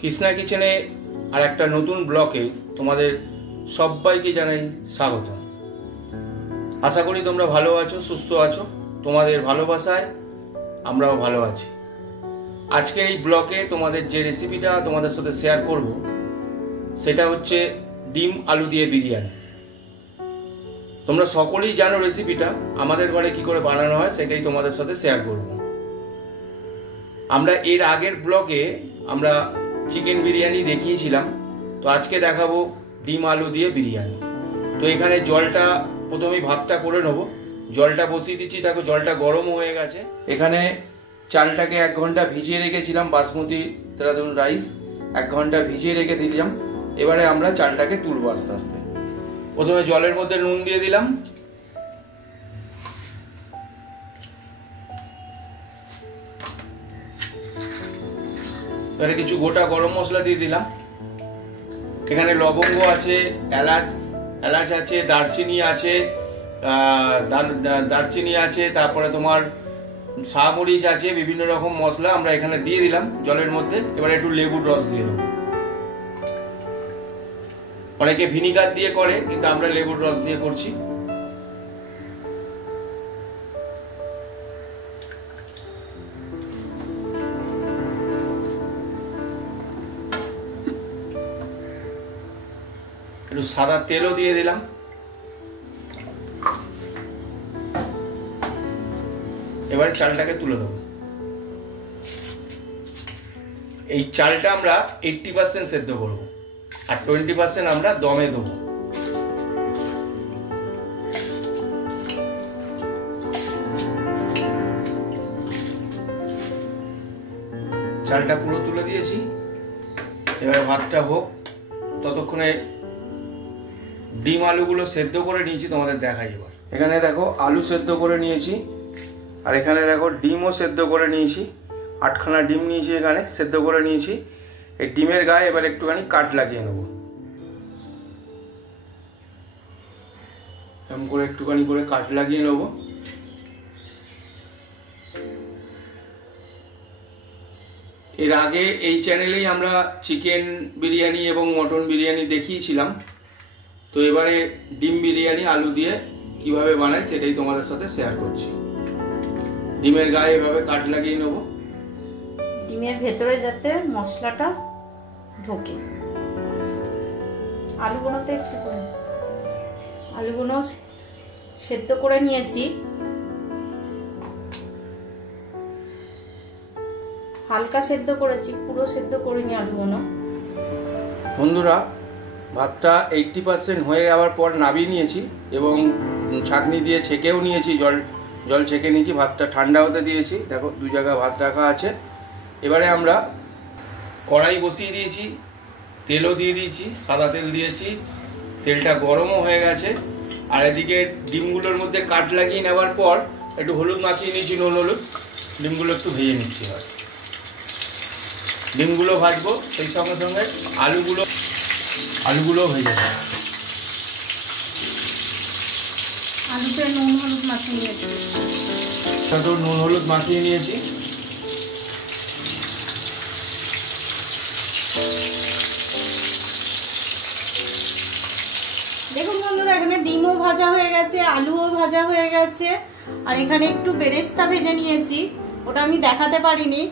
কৃষ্ণা কিচেনে আর একটা নতুন ব্লকে তোমাদের সবাইকে জানাই স্বাগত। আশা করি তোমরা ভালো আছো, সুস্থ আছো। তোমাদের ভালোবাসায় আমরাও ভালো আছি। আজকের এই ব্লকে তোমাদের যে রেসিপিটা তোমাদের সাথে শেয়ার করব সেটা হচ্ছে ডিম আলু দিয়ে বিরিয়ানি। তোমরা সকলেই জানো রেসিপিটা, আমাদের ঘরে কি করে বানানো হয় সেটাই তোমাদের সাথে শেয়ার করব। আমরা এর আগের ব্লগে আমরা চিকেন বিরিয়ানি দেখিয়েছিলাম, তো আজকে দেখাবো ডিম আলু দিয়ে বিরিয়ানি। তো এখানে জলটা প্রথমেই ভাতটা করে নেবো। জলটা বসিয়ে দিচ্ছি, দেখো জলটা গরম হয়ে গেছে। এখানে চালটাকে 1 ঘন্টা ভিজিয়ে রেখেছিলাম, বাসমতি দেরাদুন রাইস 1 ঘন্টা ভিজিয়ে রেখে দিলাম। এবারে আমরা চালটাকে তুলবো আস্তে আস্তে। প্রথমে জলের মধ্যে নুন দিয়ে দিলাম, এবারে কিছু গোটা গরম মশলা দিয়ে দিলাম। এখানে লবঙ্গ আছে, এলাচ আছে, দারচিনি আছে, তারপরে তোমার শাহমরিচ আছে, বিভিন্ন রকম মশলা আমরা এখানে দিয়ে দিলাম জলের মধ্যে। এবারে একটু লেবুর রস দিয়ে দেবো। অনেকে ভিনিগার দিয়ে করে, কিন্তু আমরা লেবুর রস দিয়ে করছি। একটু সাদা তেলও দিয়ে দিলাম। এবার চালটাকে তুলে দেবো। এই চালটা আমরা 80% সেদ্ধ করবো, আর 20% আমরা দমে দেবো। চালটা পুরো তুলে দিয়েছি। এবার ভাতটা হোক, ততক্ষণে ডিম আলুগুলো সেদ্ধ করে নিয়েছি, তোমাদের দেখাই। এবার এখানে দেখো আলু সেদ্ধ করে নিয়েছি, আর এখানে দেখো ডিমও সেদ্ধ করে নিয়েছি। 8খানা ডিম নিয়েছি, এখানে সেদ্ধ করে নিয়েছি। এই ডিমের গায়ে এবার একটুখানি কাট লাগিয়ে নেব। এরকম করে একটুখানি করে কাট লাগিয়ে নেব। এর আগে এই চ্যানেলেই আমরা চিকেন বিরিয়ানি এবং মটন বিরিয়ানি দেখিয়েছিলাম। তো এবারে ডিম বিরিয়ানি আলু দিয়ে কিভাবে বানাই সেটাই তোমাদের সাথে শেয়ার করছি। ডিমের গায়ে এভাবে কাট লাগিয়ে নেব, ডিমের ভেতরে যাতে মশলাটা ঢোকে। আলুগুলোতে একটু করে আলুগুলো সেদ্ধ করে নিয়েছি, হালকা সেদ্ধ করেছি, পুরো সেদ্ধ করিনি আলুগুলো। বন্ধুরা, ভাতটা 80% হয়ে যাওয়ার পর নামিয়ে নিয়েছি এবং ছাঁকনি দিয়ে ছেঁকেও নিয়েছি, জল ছেঁকে নিয়েছি। ভাতটা ঠান্ডা হতে দিয়েছি। দেখো 2 জায়গায় ভাত রাখা আছে। এবারে আমরা কড়াই বসিয়ে দিয়েছি, তেলও দিয়ে দিয়েছি, সাদা তেল দিয়েছি। তেলটা গরমও হয়ে গেছে। আর এদিকে ডিমগুলোর মধ্যে কাট লাগিয়ে নেওয়ার পর একটু হলুদ মাখিয়ে নিয়েছি, নুন হলুদ। ডিমগুলো একটু ভেজে নিচ্ছি। এবার ডিমগুলো ভাজবো, সেই সঙ্গে সঙ্গে আলুগুলো ভেজে দেবো। আলুতে নুন হলুদ মাখিয়ে নিয়েছি, নুন হলুদ মাখিয়ে নিয়েছি। দেখুন বন্ধুরা, এখানে ডিমও ভাজা হয়ে গেছে, আলুও ভাজা হয়ে গেছে, আর এখানে একটু বেরেস্তা ভেজে নিয়েছি, ওটা আমি দেখাতে পারিনি।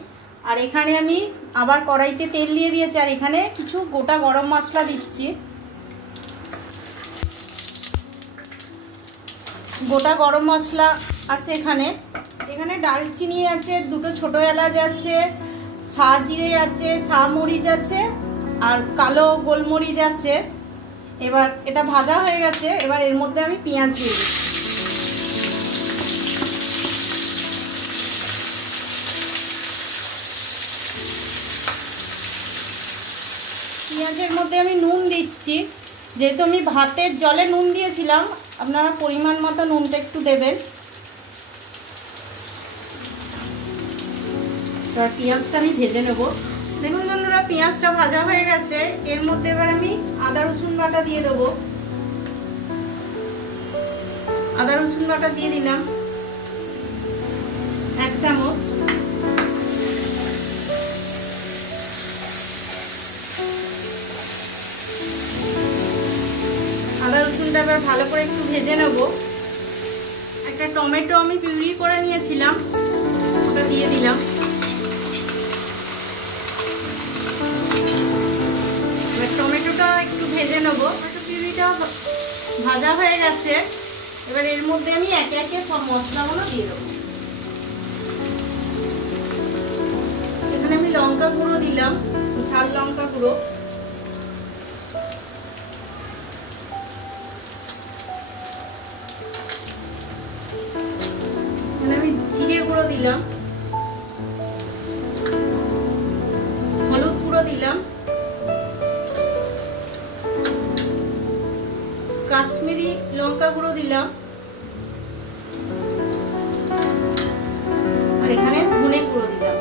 আর এখানে আমি আবার কড়াইতে তেল দিয়ে দিয়েছি, আর এখানে কিছু গোটা গরম মশলা দিচ্ছি। গোটা গরম মশলা আছে এখানে। এখানে ডালচিনি আছে, 2টো ছোট এলাচ আছে, সাজিরে আছে, শাহমরিচ আছে, আর কালো গোলমরিচ আছে। এবার এটা ভাজা হয়ে গেছে। এবার এর মধ্যে আমি পেঁয়াজ দিয়ে দিই। পেঁয়াজের মধ্যে আমি নুন দিচ্ছি, যেহেতু আমি ভাতের জলে নুন দিয়েছিলাম, আপনারা পরিমাণ মতো নুনটা একটু দেবেন। এবার পেঁয়াজটা আমি ভেজে নেব। দেখুন বন্ধুরা, পেঁয়াজটা ভাজা হয়ে গেছে। এর মধ্যে এবার আমি আদা রসুন বাটা দিয়ে দেবো। আদা রসুন বাটা দিয়ে দিলাম 1 চামচ। বেসনটা এবার ভালো করে একটু ভেজে নেব। একটা টমেটো আমি পিউরি করে নিয়েছিলাম, ওটা দিয়ে দিলাম। এবার টমেটোটা একটু ভেজে নেব। টমেটো পিউরিটা ভাজা হয়ে গেছে। এবার এর মধ্যে আমি একে একে সব মশলাগুলো দিয়ে দেবো। এখানে আমি লঙ্কা গুঁড়ো দিলাম, ঝাল লঙ্কা গুঁড়ো। এখানে আমি জিরে গুঁড়ো দিলাম, হলুদ গুঁড়ো দিলাম, কাশ্মীরি লঙ্কা গুঁড়ো দিলাম, আর এখানে ধনে গুঁড়ো দিলাম।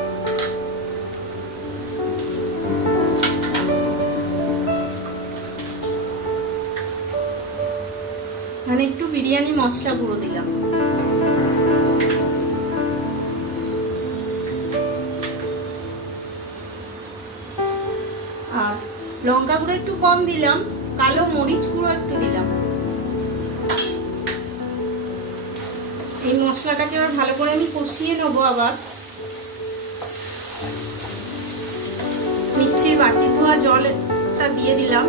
এখানে একটু বিরিয়ানি মশলা গুঁড়ো দিলাম। আর লঙ্কা গুঁড়ো একটু কম দিলাম, কালো মরিচ গুঁড়ো একটু দিলাম। এই মশলাটাকে আবার ভালো করে আমি কষিয়ে নেবো। আবার মিক্সির বাটি ধোয়া জলটা দিয়ে দিলাম,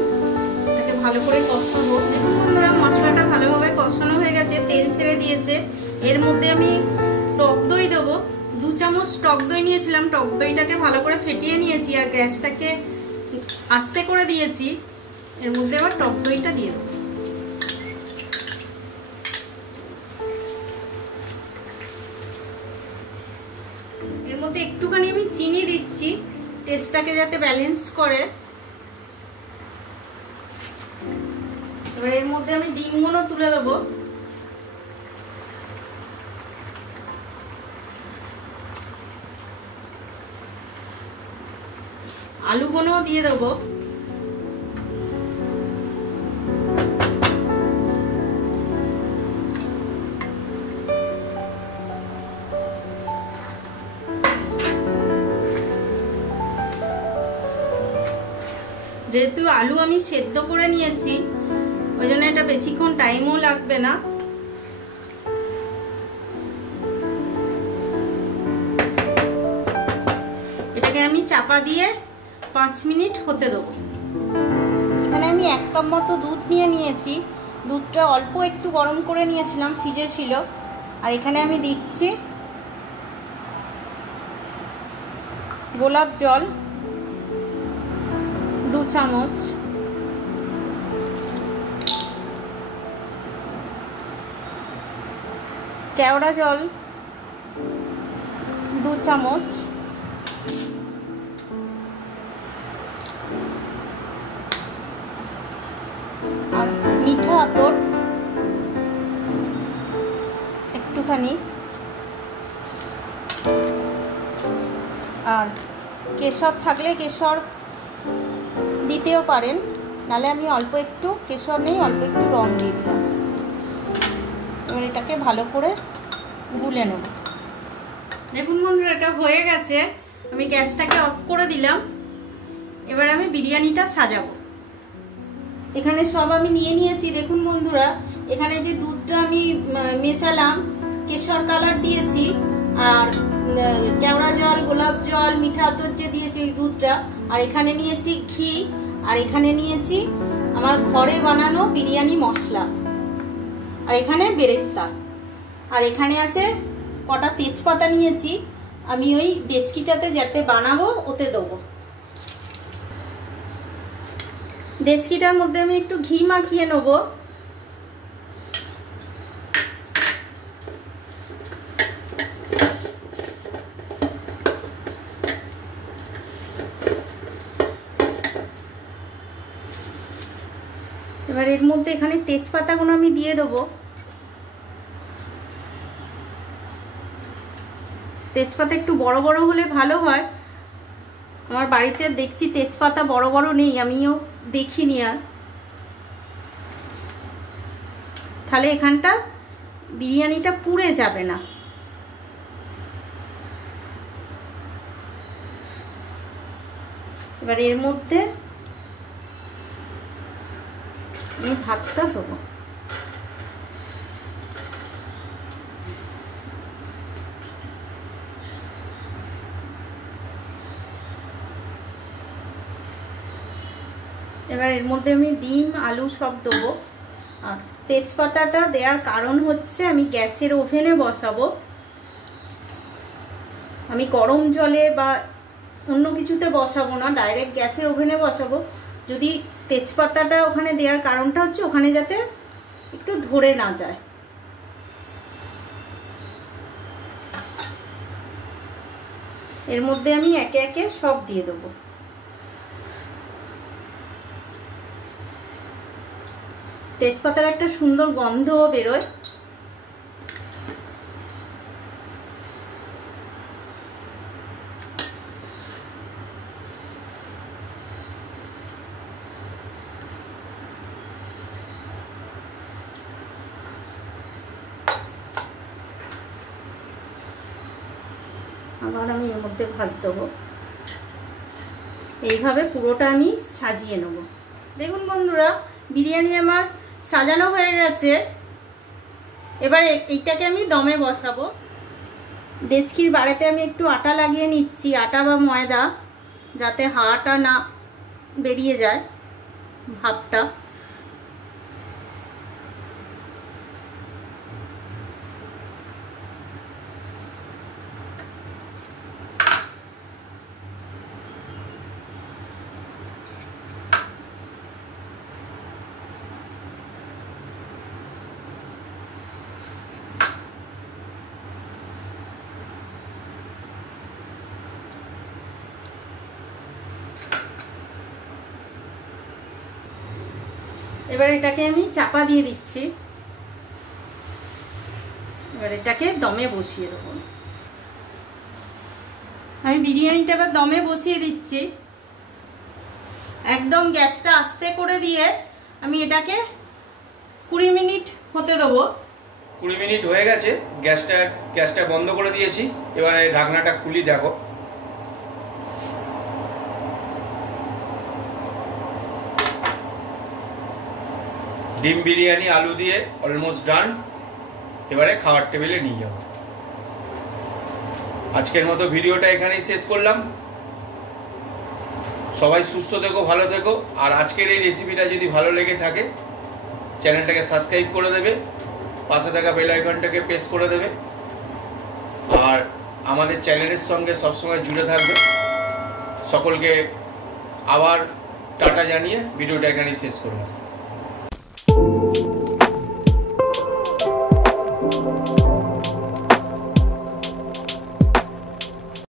এটাকে ভালো করে কষাবো। দেখুন বন্ধুরা, মশলাটা ভালোভাবে কষানো হয়ে গেছে, তেল ছেড়ে দিয়েছে। এর মধ্যে আমি টক দই দেবো। 2 চামচ টক দই নিয়েছিলাম, টক দইটাকে ভালো করে ফেটিয়ে নিয়েছি আর গ্যাসটাকে আস্তে করে দিয়েছি। এর মধ্যে আবার টক দইটা দিয়ে দেবো। এর মধ্যে একটুখানি আমি চিনি দিচ্ছি, টেস্টটাকে যাতে ব্যালেন্স করে। এবার এর মধ্যে আমি ডিমগুলো তুলে দেবো। আলুগুলো দিয়ে দেবো। যেহেতু আলু আমি সেদ্ধ করে নিয়েছি, ওই জন্য এটা বেশিক্ষণ টাইমও লাগবে না। এটাকে আমি চাপা দিয়ে 5 মিনিট হতে দেবো। এখানে আমি 1 কাপ মতো দুধ নিয়েছি। দুধটা অল্প একটু গরম করে নিয়েছিলাম, ফ্রিজে ছিল। আর এখানে আমি দিচ্ছি গোলাপ জল 2 চামচ, কেওড়া জল 2 চামচ, আর মিঠা আতর একটুখানি, আর কেশর থাকলে কেশর দিতেও পারেন, নালে আমি অল্প একটু কেশর নেই, অল্প একটু রং দিয়ে দিলাম। এবার এটাকে ভালো করে গুলে নেব। দেখুন বন্ধুরা, এটা হয়ে গেছে। আমি গ্যাসটাকে অফ করে দিলাম। এবার আমি বিরিয়ানিটা সাজাবো। এখানে সব আমি নিয়েছি। দেখুন বন্ধুরা, এখানে যে দুধটা আমি মেশালাম, কেশর কালার দিয়েছি, আর কেওড়া জল, গোলাপ জল, মিঠা আতর যে দিয়েছি ওই দুধটা, আর এখানে নিয়েছি ঘি, আর এখানে নিয়েছি আমার ঘরে বানানো বিরিয়ানি মশলা, আর এখানে বেরেস্তা, আর এখানে আছে কটা তেজপাতা নিয়েছি। আমি ওই ডেচকিটাতে যাতে বানাবো ওতে দেবো। ডেচকিটার মধ্যে আমি একটু ঘি মাখিয়ে নেবো। এবার এর মধ্যে এখানে তেজপাতাগুলো আমি দিয়ে দেবো। তেজপাতা একটু বড় বড় হলে ভালো হয়। আমার বাড়িতে দেখছি তেজপাতা বড় বড় নেই, আমিও দেখিনি। আর তাহলে এখানটা বিরিয়ানিটা পুড়ে যাবে না। এবার এর মধ্যে আমি ভাতটা দেবো। এবার এর মধ্যে আমি ডিম আলু সব দেবো। আর তেজপাতাটা দেওয়ার কারণ হচ্ছে আমি গ্যাসের ওভেনে বসাবো, আমি গরম জলে বা অন্য কিছুতে বসাবো না, ডাইরেক্ট গ্যাসের ওভেনে বসাবো। যদি তেজপাতাটা ওখানে দেওয়ার কারণটা হচ্ছে ওখানে যাতে একটু ধরে না যায়। এর মধ্যে আমি একে একে সব দিয়ে দেবো। তেজপাতার একটা সুন্দর গন্ধও বেরোয়। আবার আমি এর মধ্যে ভাত দেবো। এইভাবে পুরোটা আমি সাজিয়ে নেব। দেখুন বন্ধুরা, বিরিয়ানি আমার সাজানো হয়ে গেছে। এবারে এইটাকে আমি দমে বসাবো। ডেচকির বাড়িতে আমি একটু আটা লাগিয়ে নিচ্ছি, আটা বা ময়দা, যাতে হাওয়াটা না বেরিয়ে যায়, ভাপটা। এবার এটাকে আমি চাপা দিয়ে দিচ্ছি। এবার এটাকে দমে বসিয়ে দেবো। আমি বিরিয়ানিটা এবার দমে বসিয়ে দিচ্ছি। একদম গ্যাসটা আস্তে করে দিয়ে আমি এটাকে 20 মিনিট হতে দেবো। 20 মিনিট হয়ে গেছে, গ্যাসটা বন্ধ করে দিয়েছি। এবারে ঢাকনাটা খুলি, দেখো ডিম বিরিয়ানি আলু দিয়ে অলমোস্ট ডান। এবারে খাওয়ার টেবিলে নিয়ে যাব। আজকের মতো ভিডিওটা এখানেই শেষ করলাম। সবাই সুস্থ থেকো, ভালো থেকো। আর আজকের এই রেসিপিটা যদি ভালো লেগে থাকে চ্যানেলটাকে সাবস্ক্রাইব করে দেবে, পাশে থাকা বেল আইকনটাকে প্রেস করে দেবে, আর আমাদের চ্যানেলের সঙ্গে সবসময় জুড়ে থাকবে। সকলকে আবার টাটা জানিয়ে ভিডিওটা এখানেই শেষ করলাম।